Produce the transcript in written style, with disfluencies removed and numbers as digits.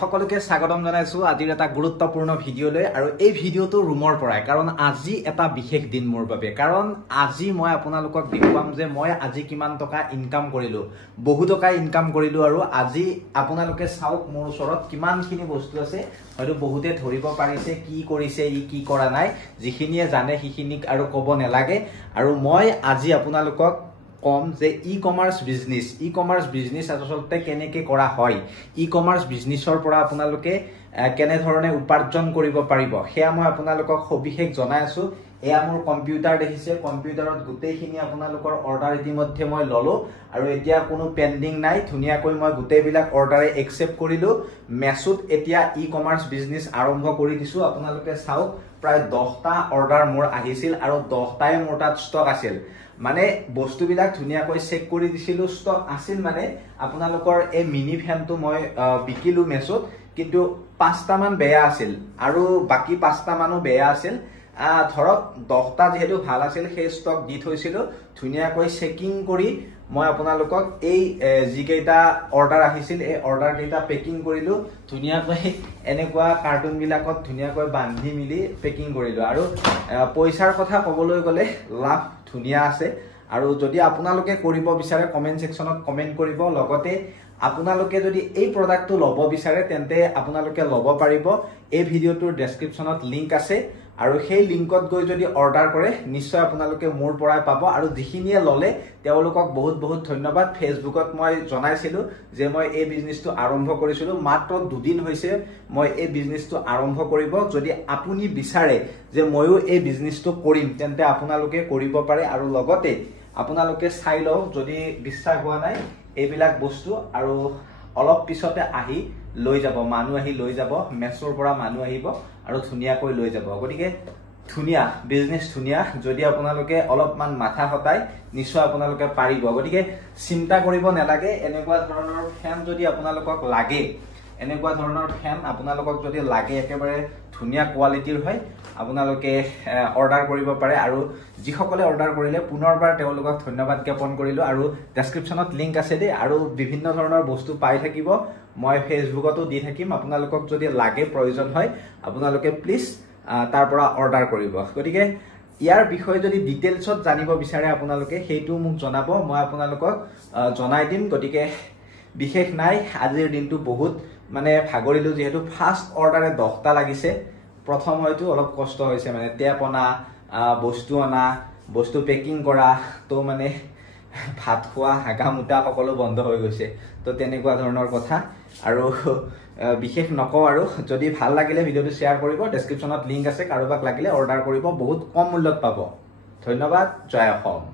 সকলোকে স্বাগতম জানাইছো আজিৰ এটা গুৰুত্বপূৰ্ণ ভিডিঅলৈ আৰু এই ভিডিঅটো ৰুমৰ পৰাই কাৰণ আজি এটা বিশেষ দিন মোৰ বাবে কাৰণ আজি মই আপোনালোকক দেখুৱাম যে মই আজি কিমান টকা ইনকাম কৰিলো বহু টকা ইনকাম কৰিলো আৰু আজি আপোনালোকে চাওক মোৰ ওচৰত কিমানখিনি বস্তু আছে হয়তো বহুতে ধৰিব পাৰিছে কি কৰিছে ই কি কৰা নাই যিখিনিয়ে জানে সিখিনিক আৰু ক'ব নালাগে আৰু মই আজি আপোনালোকক কম যে ই-কমাৰ্স বিজনেস আসলতে কেনেকে কৰা হয় ই-কমাৰ্স বিজনেসৰ পৰা আপোনালোকে কেনে ধৰণে উপাৰ্জন কৰিব পাৰিব হেয়া মই আপোনালোকক সবিশেষ জনাই আছো এয়া মোৰ কম্পিউটাৰ দেখিছে কম্পিউটাৰত গোটেইখিনি আপোনালোকৰ অৰ্ডাৰ ইতিমধ্যে মই ললো আৰু এতিয়া কোনো পেন্ডিং নাই ধুনিয়াকৈ মই গোটেইবিলাক অৰ্ডাৰে একচেপ্ট কৰিলো মেছুত এতিয়া ই-কমাৰ্স বিজনেস আৰম্ভ কৰি দিছো আপোনালোকে চাওক প্ৰায় 10টা অৰ্ডাৰ মোৰ আহিছিল আৰু 10টাই মোৰ তাত ষ্টক আছিল মানে বস্তু বিলাক ধুনিয়াকৈ চেক কৰি দিছিলো ষ্টক আছিল মানে আপোনালোকৰ এই মিনি ফ্যানটো মই বিকিলো মেছুত কিন্তু 5টা মান বেয়া আছিল আৰু বাকি 5টা মানো বেয়া আছিল ধৰক 10টা যেহেতু ভাল আছিল সেই ষ্টক দি থৈছিলো ধুনিয়াকৈ চেকিং কৰি মই আপোনালোকক এই জিকেইটা অৰ্ডাৰ আহিছিল এই অৰ্ডাৰ কেইটা পেকিং কৰিলো ধুনিয়াকৈ এনেকুৱা কাৰ্টুন বিলাকত ধুনিয়াকৈ বান্ধি মিলি পেকিং কৰিলো আৰু পইচাৰ কথা ক'বলৈ গলে লাভ ধুনিয়া আছে আৰু যদি আপোনালোকে কৰিব বিচাৰে কমেন্ট সেকশনত কমেন্ট কৰিব লগতে আপোনালোকে যদি এই প্ৰডাক্টটো লব বিচাৰে তেন্তে আপোনালোকে লব পাৰিব এই ভিডিওটোৰ ডেসক্ৰিপচনত লিংক আছে আৰু সেই লিংকত গৈ যদি অৰ্ডাৰ কৰে নিশ্চয় আপোনালোকে মোৰ পৰাই পাব আৰু যিখিনিয়ে ললে তেওঁলোকক বহুত বহুত ধন্যবাদ ফেসবুকত মই জনাইছিলো যে মই এই বিজনেসটো আৰম্ভ কৰিছিলো মাত্ৰ দুদিন হৈছে মই এই বিজনেসটো আৰম্ভ কৰিব যদি আপুনি বিচাৰে যে ময়ো এই বিজনেসটো কৰিম তেন্তে আপোনালোকে কৰিব পাৰে আৰু লগতে আপোনালোকে চাই লও যদি বিশ্বাস হোৱা নাই এইবিলাক বস্তু আৰু অলপ পিছতে আহি লৈ যাব মানুহ আহি লৈ যাব মেছৰ পৰা মানুহ আহিব আৰু ধুনিয়াকৈ লৈ যাব গটিকে ধুনিয়া বিজনেস ধুনিয়া যদি আপোনালোকে অলপমান মাথা হতাই নিশ্চয় আপোনালোকে পাৰিব গটিকে চিন্তা কৰিব নালাগে এনেকুৱা ধৰণৰ ফ্যান যদি আপোনালোকক লাগে এনেকুৱা ধৰণৰ ফ্যান আপোনালোকক যদি লাগে একেবাৰে ধুনিয়া কোৱালিটিৰ হয় আপোনালোকে অৰ্ডাৰ কৰিব পাৰে আৰু যিসকলে অৰ্ডাৰ কৰিলে পুনৰবাৰ তেওঁলোকক ধন্যবাদ জ্ঞাপন কৰিলো আৰু ডেসক্ৰিপচনত লিংক আছে দে আৰু বিভিন্ন ধৰণৰ বস্তু পাই থাকিব মই ফেসবুকতো দি থাকিম আপোনালোকক যদি লাগে প্ৰয়োজন হয় আপোনালোকে প্লিজ তাৰ পৰা অৰ্ডাৰ কৰিব গটিকে ইয়াৰ বিষয়ে যদি ডিটেইলছত জানিব বিচাৰে আপোনালোকে হেইটো মোক জনাব মই আপোনালোকক জনাই দিম গটিকে বিশেষ নাই আজিৰ দিনটো বহুত মানে ভাগৰিলো যেহেতু ফাৰ্স্ট অৰ্ডাৰে 10টা লাগিছে প্ৰথম হয়তো অলপ কষ্ট হৈছে মানে টেপনা বস্তু আনা বস্তু পেকিং কৰা তো মানে ভাত খোৱা হাগা মুটা সকলো বন্ধ হৈ গৈছে তো তেনেকুৱা ধৰণৰ কথা আৰু বিশেষ নকও আৰু যদি ভাল লাগিলে ভিডিওটো শেয়াৰ কৰিব ডেসক্ৰিপচনত লিংক আছে কাৰোবাক লাগিলে অৰ্ডাৰ কৰিব বহুত কম মূল্যত পাব ধন্যবাদ জয় অসম